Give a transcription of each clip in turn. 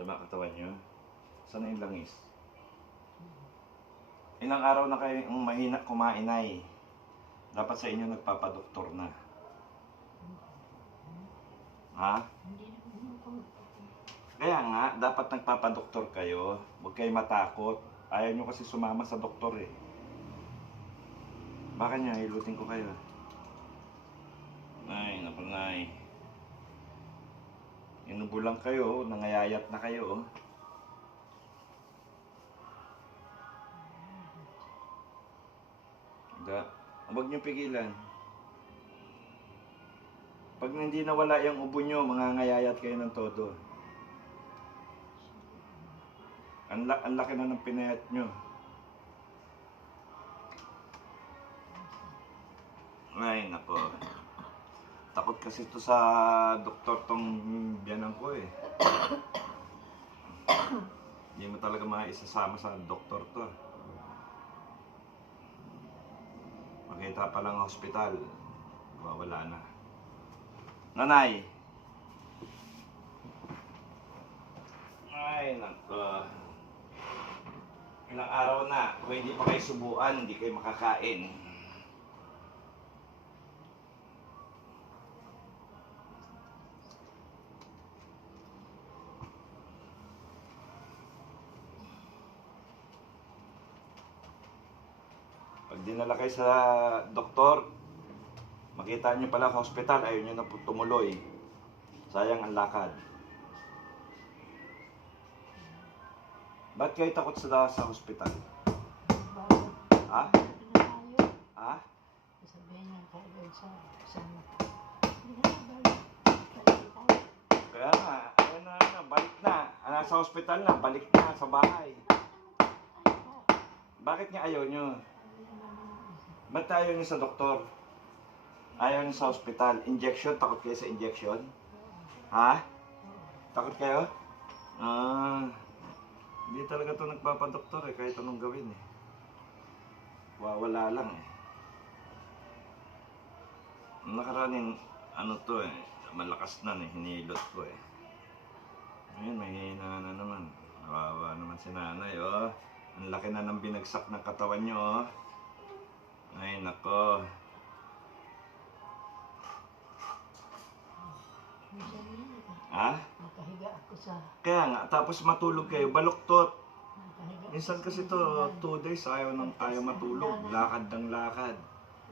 Sa mga katawan nyo. Saan yung langis? Ilang araw na kayong mahina kumain ay. Dapat sa inyo nagpapadoktor na. Ha? Kaya nga, dapat nagpapadoktor kayo. Huwag kayo matakot. Ayaw nyo kasi sumama sa doktor eh. Baka niya, hilutin ko kayo. Ay, naku nay. Inubo lang kayo, nangayayat na kayo. Huwag niyo pigilan. Pag hindi nawala yung ubo niyo, mangangayayat kayo ng todo. Ang laki na ng pinayat niyo. Ay, nako. Takot kasi ito sa doktor tong biyanan ko eh. Hindi mo talaga maisasama sa doktor to. Makita pa lang hospital, wala na. Nanay! Ay, nako. Ilang araw na, kung hindi pa kayo subuan, hindi kayo makakain. Pag dinala kayo sa doktor, makita nyo pala sa hospital, ayaw nyo na tumuloy. Sayang ang lakad. Ba't kayo takot sa hospital? Ha? Ha? Sabihin niya kagad sa sama. Kaya nga, ayun na, balik na. Nasa hospital na, balik na sa bahay. Bakit nga ayaw nyo? Ba't ayaw nyo sa doktor? Ayaw nyo sa hospital. Injection? Takot kayo sa injection? Ha? Takot kayo? Hindi talaga ito nagpapadoktor eh, kahit anong gawin eh. Wala lang eh. Nakaraning, ano to eh, malakas na eh, hinilot ko eh. Ngayon, may hina na naman. Kawawa naman si nanay oh. Ang laki na ng binagsak ng katawan nyo oh. Ay, nako. Ha? Nakahiga ako sa... Kaya nga, tapos matulog kayo, baluktot. Nakahiga Minsan kasi to 2 days ayaw matulog. Lakad ng lakad.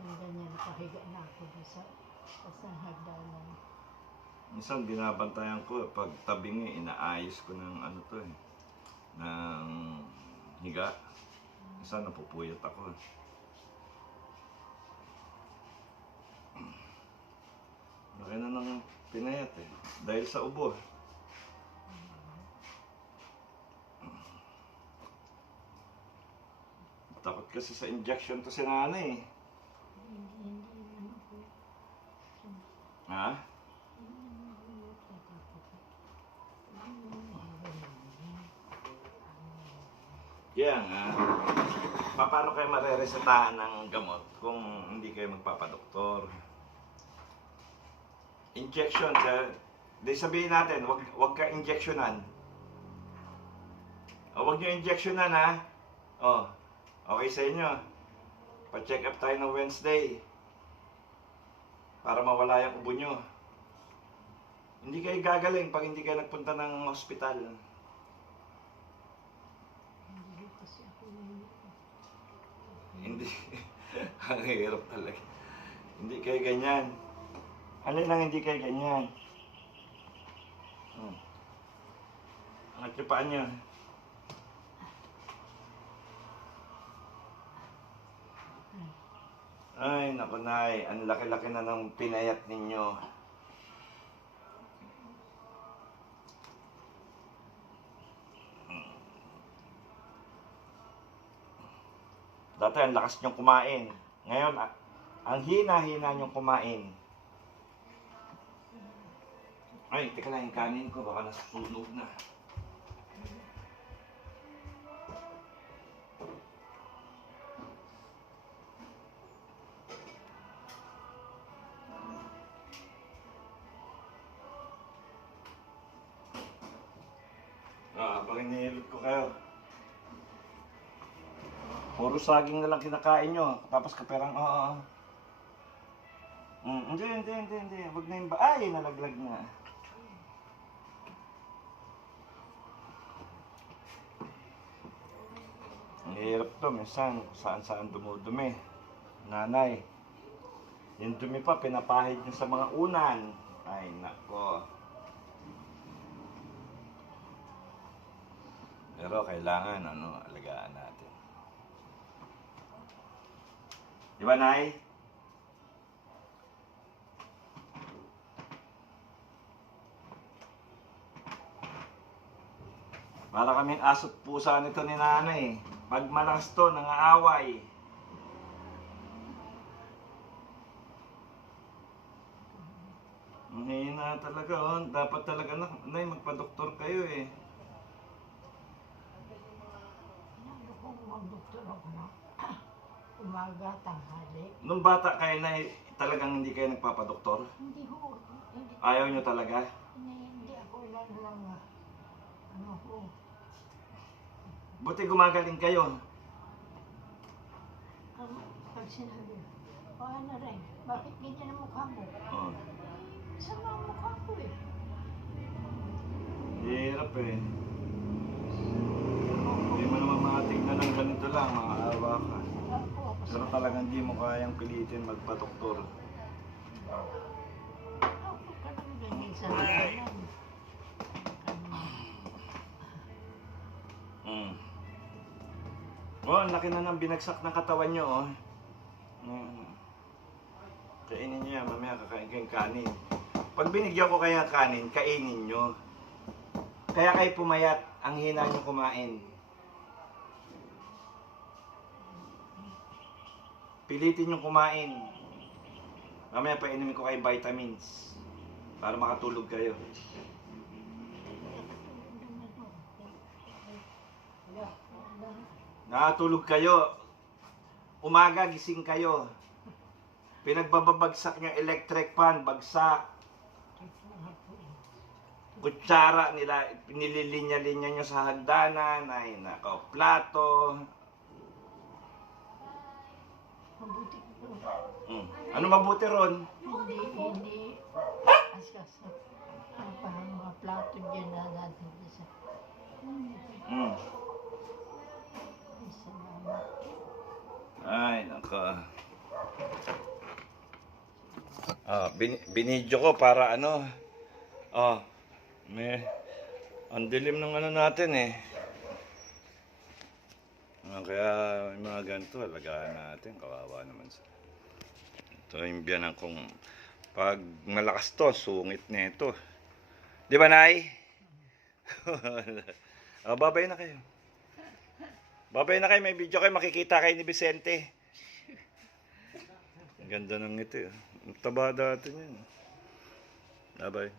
Yung ganyan, nakahiga na ako sa hagdanan. Minsan binabantayan ko, pag tabingi, inaayos ko ng ano to eh. Ng higa. Minsan napupuyat ako. Laki na ng pinayat eh. Dahil sa ubo. Takot kasi sa injection to si nanay eh. Hindi naman ako. Ha? Kaya nga, paano kayo mareresetahan ng gamot kung hindi kayo magpapadoktor? Injection, di sabihin natin, wag ka injectionan. Wag nyo injectionan ha. Okay sa inyo. Pa-check up tayo ng Wednesday. Para mawala yung ubo nyo. Hindi kayo gagaling pag hindi kayo nagpunta ng hospital. Hindi kasi ako Hindi. Ang hirap talaga. Hindi kayo ganyan. Alin lang hindi kayo ganyan. Angat yung paa nyo. Ay, naku nay. Ang laki-laki na ng pinayat ninyo. Dati ang lakas nyong kumain. Ngayon, ang hina-hina nyong kumain. Ay, teka lang yung kanin ko. Baka nasa tulog na. hinihilot ko kayo. Puro saging na lang kinakain nyo. Tapos kaperang, oo. Hindi. Huwag na yung ay, nalaglag na. Ang hirap to, minsan, saan dumudumi. Nanay. Yung dumi pa, pinapahid nyo sa mga unan. Ay, nako. Pero kailangan, alagaan natin. Di ba, Nay? Para kaming aso't pusa nito ni Nanay. Pag malakas to, nangaaway. Ang hina talaga, oh. Dapat talaga, Nay, magpa-doktor kayo eh. Ano kung mag-doktor ako na? Umaga, tanghali. Nung bata kayo, Nay, talagang hindi kayo nagpapadoktor? Hindi ho. Hindi, Ayaw nyo talaga? hindi ako lang ano ho. Buti gumagaling kayo. Pag sinabi, o ano rin, bakit ganyan ang mukha mo? Oh. Sama ang mukha ko eh. Hirap eh. Hindi mo naman makatignan ng ganito lang, makaawa ka. Pero talagang hindi mo kayang pilitin magpa-doktor. Ako ka lang ganyan sa halaman. Oh, ang laki na ng binagsak ng katawan nyo, oh. Kainin nyo yan, mamaya kakain kayong kanin. Pag binigyan ko kayo ng kanin, kainin nyo. Kaya kayo pumayat, ang hina nyo kumain. Pilitin nyo kumain. Mamaya painumin ko kayo vitamins. Para makatulog kayo. Nakatulog kayo. Umaga, gising kayo. Pinagbabagsak nyo electric fan, bagsak. Kutsara nila, pinililinya-linya nyo sa hagdanan, ay nako, plato. Mabuti ko. Ano mabuti ron? Hindi. Askas. Parang mga plato dyan na natin isa. Salamat. Ay, nako. Binidyo ko para ang dilim ng natin eh. Kaya yung mga ganito, alagaan natin, kawawa naman sa. Ito yung biyanan kong, pag malakas to, sungit na ito. Di ba, Nay? Babay na kayo. Babay na kayo, may video kayo, makikita kayo ni Vicente. Ang ganda ng ito. Ang taba dati yan. Bye-bye.